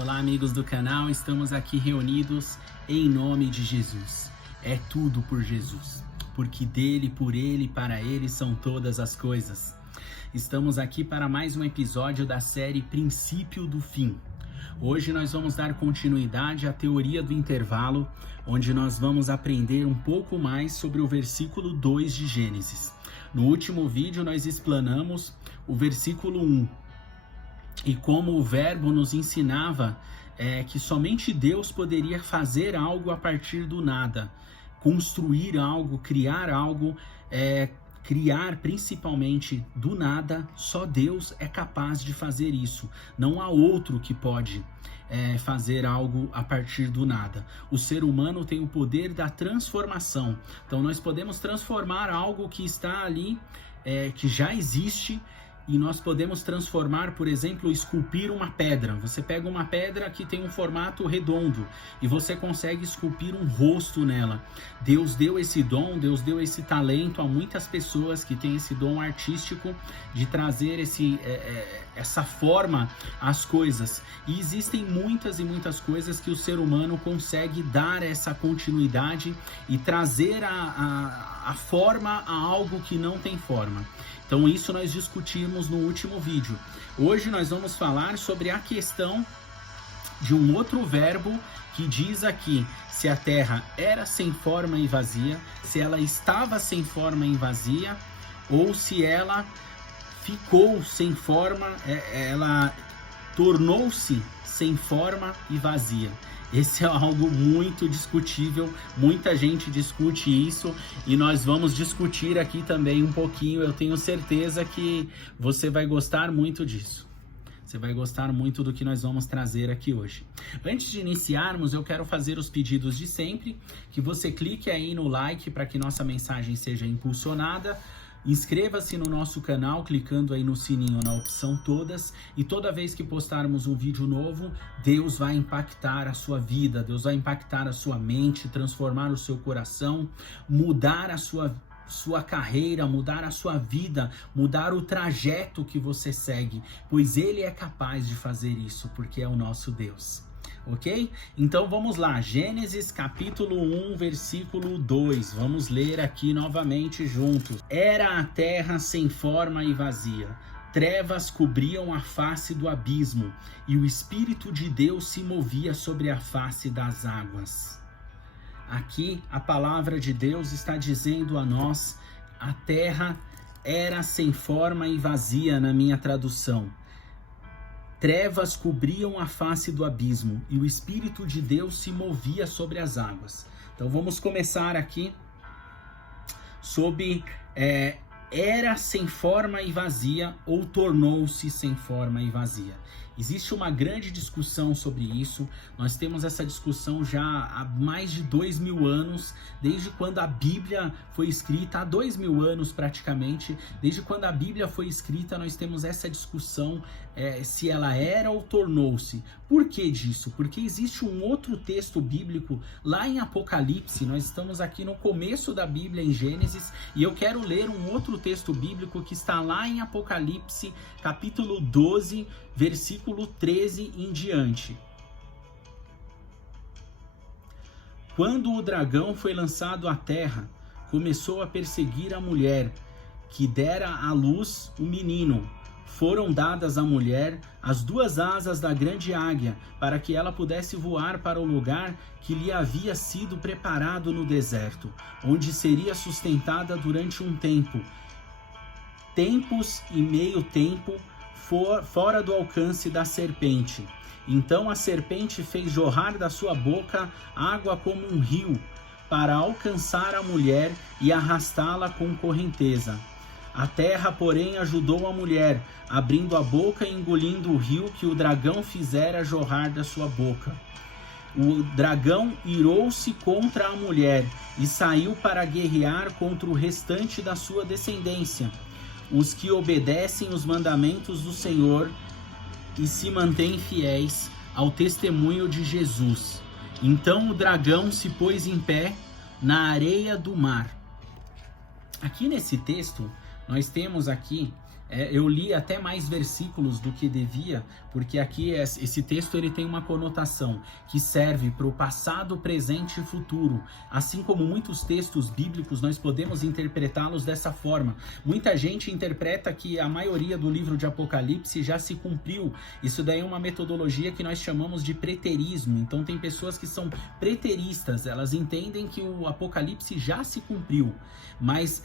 Olá, amigos do canal, estamos aqui reunidos em nome de Jesus. É tudo por Jesus, porque dele, por ele, para ele são todas as coisas. Estamos aqui para mais um episódio da série Princípio do Fim. Hoje nós vamos dar continuidade à teoria do intervalo, onde nós vamos aprender um pouco mais sobre o versículo 2 de Gênesis. No último vídeo nós explanamos o versículo 1. E como o verbo nos ensinava que somente Deus poderia fazer algo a partir do nada, construir algo, criar algo, criar principalmente do nada, só Deus é capaz de fazer isso. Não há outro que pode fazer algo a partir do nada. O ser humano tem o poder da transformação. Então nós podemos transformar algo que está ali, que já existe, e nós podemos transformar, por exemplo, esculpir uma pedra. Você pega uma pedra que tem um formato redondo e você consegue esculpir um rosto nela. Deus deu esse dom, Deus deu esse talento a muitas pessoas que têm esse dom artístico de trazer essa forma às coisas. E existem muitas e muitas coisas que o ser humano consegue dar essa continuidade e trazer a forma a algo que não tem forma. Então isso nós discutimos no último vídeo. Hoje nós vamos falar sobre a questão de um outro verbo que diz aqui se a terra era sem forma e vazia, se ela estava sem forma e vazia, ou se ela ficou sem forma, ela tornou-se sem forma e vazia. Esse é algo muito discutível, muita gente discute isso e nós vamos discutir aqui também um pouquinho. Eu tenho certeza que você vai gostar muito disso. Você vai gostar muito do que nós vamos trazer aqui hoje. Antes de iniciarmos, eu quero fazer os pedidos de sempre, que você clique aí no like para que nossa mensagem seja impulsionada. Inscreva-se no nosso canal clicando aí no sininho na opção todas, e toda vez que postarmos um vídeo novo, Deus vai impactar a sua vida, Deus vai impactar a sua mente, transformar o seu coração, mudar a sua carreira, mudar a sua vida, mudar o trajeto que você segue, pois Ele é capaz de fazer isso, porque é o nosso Deus. Ok? Então vamos lá, Gênesis capítulo 1, versículo 2, vamos ler aqui novamente juntos. Era a terra sem forma e vazia, trevas cobriam a face do abismo, e o Espírito de Deus se movia sobre a face das águas. Aqui a palavra de Deus está dizendo a nós, a terra era sem forma e vazia na minha tradução. Trevas cobriam a face do abismo e o Espírito de Deus se movia sobre as águas. Então vamos começar aqui sobre era sem forma e vazia ou tornou-se sem forma e vazia. Existe uma grande discussão sobre isso. Nós temos essa discussão já há mais de 2000 anos, desde quando a Bíblia foi escrita, há 2000 anos praticamente, desde quando a Bíblia foi escrita, nós temos essa discussão se ela era ou tornou-se. Por que disso? Porque existe um outro texto bíblico lá em Apocalipse. Nós estamos aqui no começo da Bíblia, em Gênesis, e eu quero ler um outro texto bíblico que está lá em Apocalipse, capítulo 12, versículo 13 em diante. Quando o dragão foi lançado à terra, começou a perseguir a mulher, que dera à luz o menino. Foram dadas à mulher as duas asas da grande águia, para que ela pudesse voar para o lugar que lhe havia sido preparado no deserto, onde seria sustentada durante um tempo, tempos e meio tempo, fora do alcance da serpente. Então a serpente fez jorrar da sua boca água como um rio, para alcançar a mulher e arrastá-la com correnteza. A terra, porém, ajudou a mulher, abrindo a boca e engolindo o rio que o dragão fizera jorrar da sua boca. O dragão irou-se contra a mulher e saiu para guerrear contra o restante da sua descendência, os que obedecem os mandamentos do Senhor e se mantêm fiéis ao testemunho de Jesus. Então o dragão se pôs em pé na areia do mar. Aqui nesse texto, nós temos aqui Eu li até mais versículos do que devia, porque aqui esse texto ele tem uma conotação que serve para o passado, presente e futuro. Assim como muitos textos bíblicos, nós podemos interpretá-los dessa forma. Muita gente interpreta que a maioria do livro de Apocalipse já se cumpriu. Isso daí é uma metodologia que nós chamamos de preterismo. Então tem pessoas que são preteristas, elas entendem que o Apocalipse já se cumpriu. Mas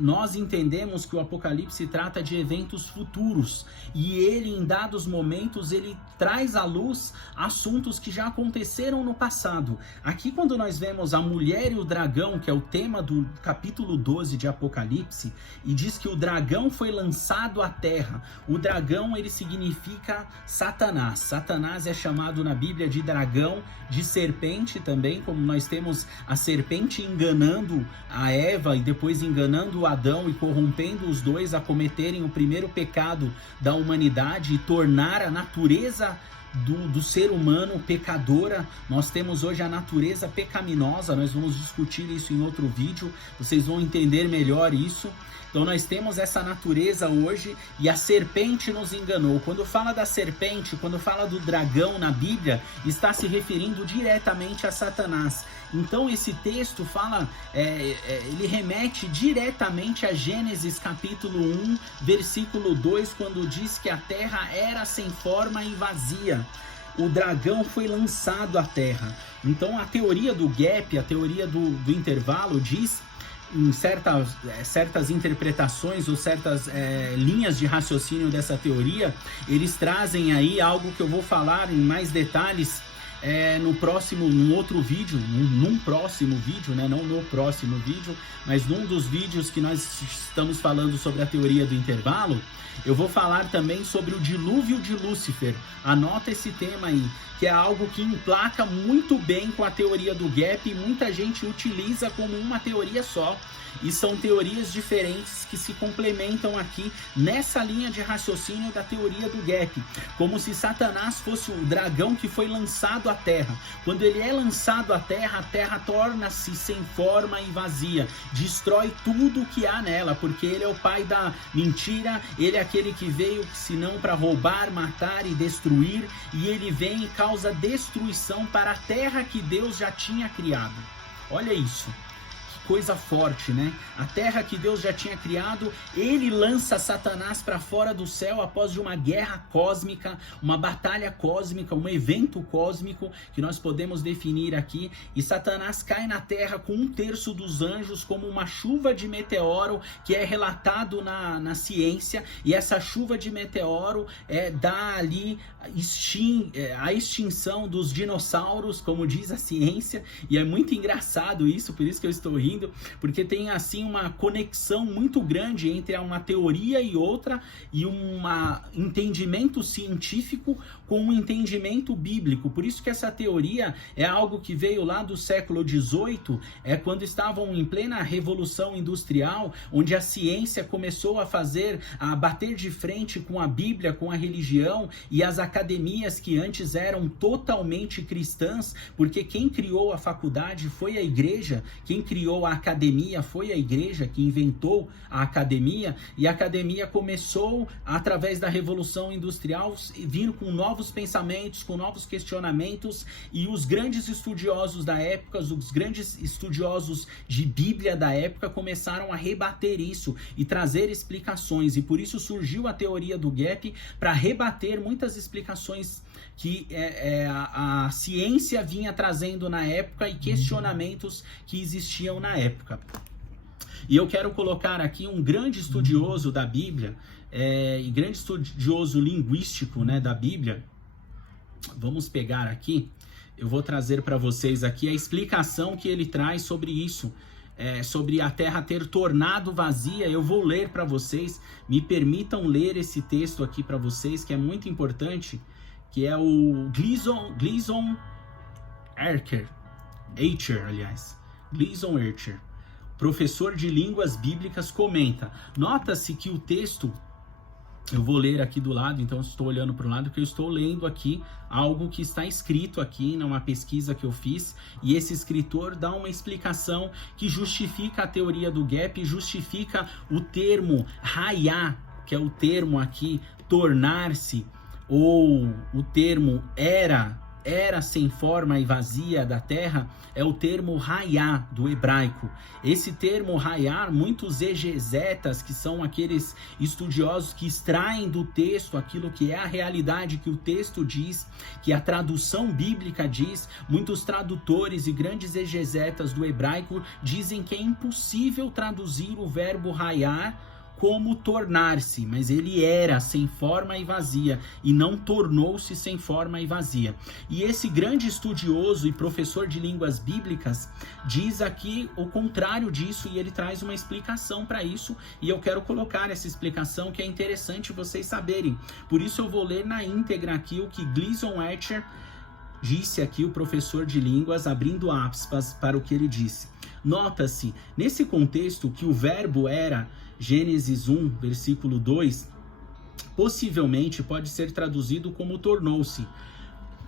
nós entendemos que o Apocalipse trata de eventos futuros e ele, em dados momentos, ele traz à luz assuntos que já aconteceram no passado. Aqui, quando nós vemos a mulher e o dragão, que é o tema do capítulo 12 de Apocalipse, e diz que o dragão foi lançado à terra. O dragão, ele significa Satanás. Satanás é chamado na Bíblia de dragão, de serpente também, como nós temos a serpente enganando a Eva e depois enganando o Adão e corrompendo os dois a cometerem o primeiro pecado da humanidade e tornar a natureza do ser humano pecadora. Nós temos hoje a natureza pecaminosa, nós vamos discutir isso em outro vídeo, vocês vão entender melhor isso. Então nós temos essa natureza hoje e a serpente nos enganou. Quando fala da serpente, quando fala do dragão na Bíblia, está se referindo diretamente a Satanás. Então esse texto fala, ele remete diretamente a Gênesis capítulo 1, versículo 2, quando diz que a terra era sem forma e vazia. O dragão foi lançado à terra. Então a teoria do gap, a teoria do intervalo diz, em certas interpretações ou certas linhas de raciocínio dessa teoria, eles trazem aí algo que eu vou falar em mais detalhes num outro vídeo, num próximo vídeo, né? Não no próximo vídeo, mas num dos vídeos que nós estamos falando sobre a teoria do intervalo. Eu vou falar também sobre o dilúvio de Lúcifer. Anota esse tema aí, que é algo que emplaca muito bem com a teoria do gap e muita gente utiliza como uma teoria só. E são teorias diferentes que se complementam aqui nessa linha de raciocínio da teoria do gap. Como se Satanás fosse o dragão que foi lançado à terra. Quando ele é lançado à terra, a terra torna-se sem forma e vazia. Destrói tudo que há nela, porque ele é o pai da mentira, ele é aquele que veio senão para roubar, matar e destruir, e ele vem e causa destruição para a terra que Deus já tinha criado. Olha isso. Coisa forte, né? A terra que Deus já tinha criado, ele lança Satanás para fora do céu após de uma guerra cósmica, uma batalha cósmica, um evento cósmico que nós podemos definir aqui, e Satanás cai na terra com 1/3 dos anjos como uma chuva de meteoro que é relatado na ciência, e essa chuva de meteoro dá ali a extinção dos dinossauros, como diz a ciência, e é muito engraçado isso, por isso que eu estou rindo, porque tem assim uma conexão muito grande entre uma teoria e outra, e um entendimento científico com um entendimento bíblico. Por isso que essa teoria é algo que veio lá do século XVIII, quando estavam em plena revolução industrial, onde a ciência começou a bater de frente com a Bíblia, com a religião, e as academias que antes eram totalmente cristãs, porque quem criou a faculdade foi a igreja, quem criou a academia foi a igreja, que inventou a academia, e a academia começou, através da Revolução Industrial, vir com novos pensamentos, com novos questionamentos, e os grandes estudiosos da época, os grandes estudiosos de Bíblia da época começaram a rebater isso e trazer explicações, e por isso surgiu a teoria do gap, para rebater muitas explicações que a ciência vinha trazendo na época e questionamentos que existiam na época. E eu quero colocar aqui um grande estudioso da Bíblia, e grande estudioso linguístico, né, da Bíblia. Vamos pegar aqui, eu vou trazer para vocês aqui a explicação que ele traz sobre isso, sobre a terra ter tornado vazia. Eu vou ler para vocês, me permitam ler esse texto aqui para vocês, que é muito importante, que é o Gleason Archer, Gleason Archer, professor de línguas bíblicas, comenta. Nota-se que o texto, eu vou ler aqui do lado, então estou olhando para o lado, que eu estou lendo aqui algo que está escrito aqui numa pesquisa que eu fiz, e esse escritor dá uma explicação que justifica a teoria do gap, justifica o termo raiá, que é o termo aqui, tornar-se, ou o termo era sem forma e vazia da terra, é o termo raiá, do hebraico. Esse termo raiá, muitos exegetas, que são aqueles estudiosos que extraem do texto aquilo que é a realidade que o texto diz, que a tradução bíblica diz, muitos tradutores e grandes exegetas do hebraico dizem que é impossível traduzir o verbo raiá como tornar-se, mas ele era sem forma e vazia, e não tornou-se sem forma e vazia. E esse grande estudioso e professor de línguas bíblicas diz aqui o contrário disso, e ele traz uma explicação para isso, e eu quero colocar essa explicação que é interessante vocês saberem. Por isso eu vou ler na íntegra aqui o que Gleason Archer disse aqui, o professor de línguas, abrindo aspas para o que ele disse. Nota-se, nesse contexto, que o verbo era, Gênesis 1, versículo 2, possivelmente pode ser traduzido como tornou-se,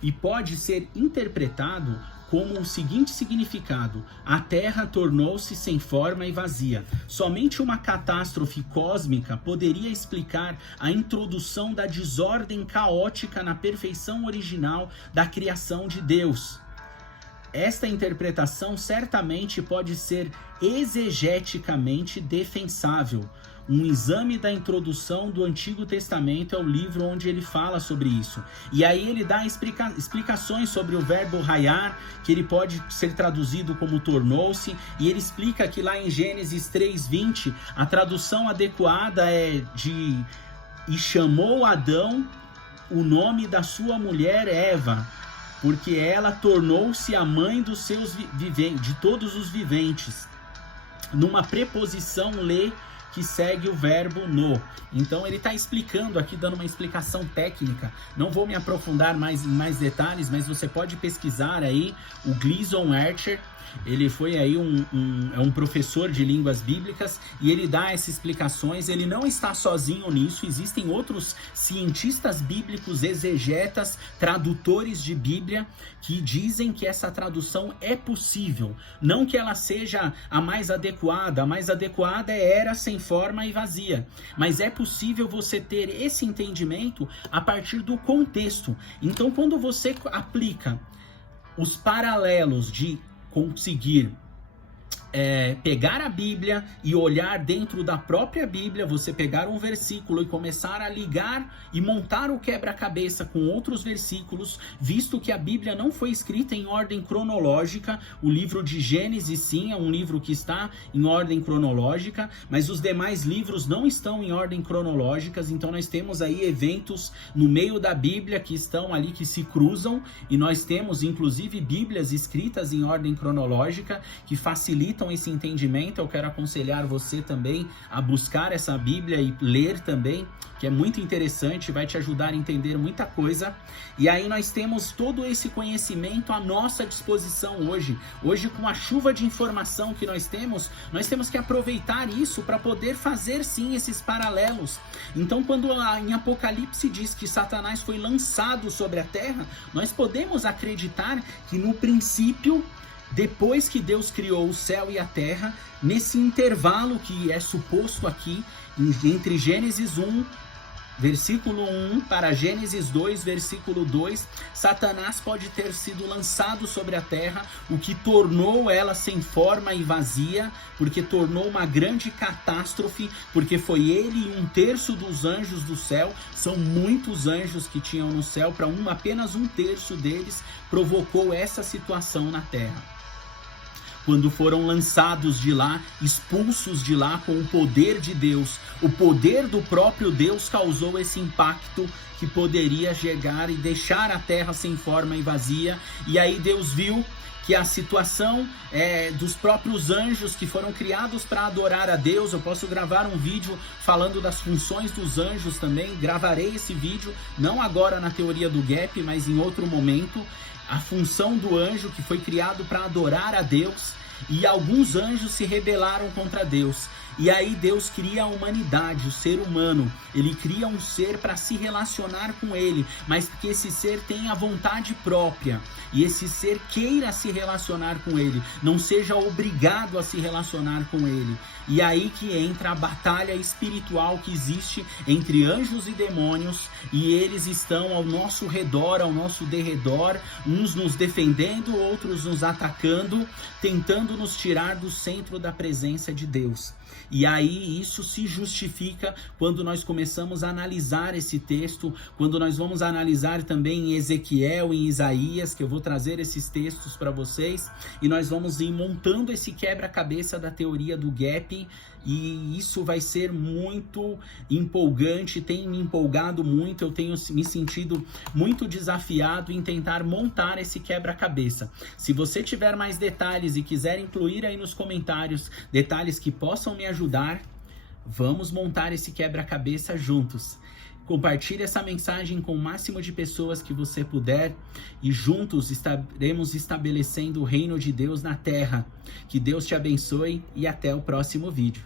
e pode ser interpretado como o seguinte significado: a terra tornou-se sem forma e vazia. Somente uma catástrofe cósmica poderia explicar a introdução da desordem caótica na perfeição original da criação de Deus. Esta interpretação certamente pode ser exegeticamente defensável. Um exame da introdução do Antigo Testamento é o livro onde ele fala sobre isso. E aí ele dá explicações sobre o verbo raiar, que ele pode ser traduzido como tornou-se, e ele explica que lá em Gênesis 3:20, a tradução adequada é de "e chamou Adão o nome da sua mulher Eva, porque ela tornou-se a mãe dos seus de todos os viventes", numa preposição lê que segue o verbo no. Então ele está explicando aqui, dando uma explicação técnica. Não vou me aprofundar em mais detalhes, mas você pode pesquisar aí o Gleason Archer. Ele foi aí um professor de línguas bíblicas, e ele dá essas explicações. Ele não está sozinho nisso, existem outros cientistas bíblicos, exegetas, tradutores de Bíblia, que dizem que essa tradução é possível. Não que ela seja a mais adequada era sem forma e vazia, mas é possível você ter esse entendimento a partir do contexto. Então, quando você aplica os paralelos de conseguir pegar a Bíblia e olhar dentro da própria Bíblia, você pegar um versículo e começar a ligar e montar o quebra-cabeça com outros versículos, visto que a Bíblia não foi escrita em ordem cronológica. O livro de Gênesis, sim, é um livro que está em ordem cronológica, mas os demais livros não estão em ordem cronológicas. Então nós temos aí eventos no meio da Bíblia que estão ali, que se cruzam, e nós temos inclusive Bíblias escritas em ordem cronológica que facilitam esse entendimento. Eu quero aconselhar você também a buscar essa Bíblia e ler também, que é muito interessante, vai te ajudar a entender muita coisa. E aí nós temos todo esse conhecimento à nossa disposição hoje. Hoje, com a chuva de informação que nós temos que aproveitar isso para poder fazer sim esses paralelos. Então, quando em Apocalipse diz que Satanás foi lançado sobre a terra, nós podemos acreditar que no princípio, depois que Deus criou o céu e a terra, nesse intervalo que é suposto aqui, entre Gênesis 1, versículo 1, para Gênesis 2, versículo 2, Satanás pode ter sido lançado sobre a terra, o que tornou ela sem forma e vazia, porque tornou uma grande catástrofe, porque foi ele e 1/3 dos anjos do céu, são muitos anjos que tinham no céu, para apenas 1/3 deles provocou essa situação na terra. Quando foram lançados de lá, expulsos de lá com o poder de Deus, o poder do próprio Deus causou esse impacto que poderia chegar e deixar a terra sem forma e vazia. E aí Deus viu que a situação dos próprios anjos que foram criados para adorar a Deus. Eu posso gravar um vídeo falando das funções dos anjos também, gravarei esse vídeo, não agora na teoria do gap, mas em outro momento. A função do anjo que foi criado para adorar a Deus. e alguns anjos se rebelaram contra Deus. E aí Deus cria a humanidade, o ser humano. Ele cria um ser para se relacionar com ele, mas que esse ser tenha vontade própria. E esse ser queira se relacionar com ele, não seja obrigado a se relacionar com ele. E aí que entra a batalha espiritual que existe entre anjos e demônios, e eles estão ao nosso redor, ao nosso derredor, uns nos defendendo, outros nos atacando, tentando nos tirar do centro da presença de Deus. E aí isso se justifica quando nós começamos a analisar esse texto, quando nós vamos analisar também em Ezequiel, em Isaías, que eu vou trazer esses textos para vocês, e nós vamos ir montando esse quebra-cabeça da teoria do gap, e isso vai ser muito empolgante, tem me empolgado muito, eu tenho me sentido muito desafiado em tentar montar esse quebra-cabeça. Se você tiver mais detalhes e quiser incluir aí nos comentários detalhes que possam me ajudar, vamos montar esse quebra-cabeça juntos. Compartilhe essa mensagem com o máximo de pessoas que você puder e juntos estaremos estabelecendo o reino de Deus na terra. Que Deus te abençoe e até o próximo vídeo.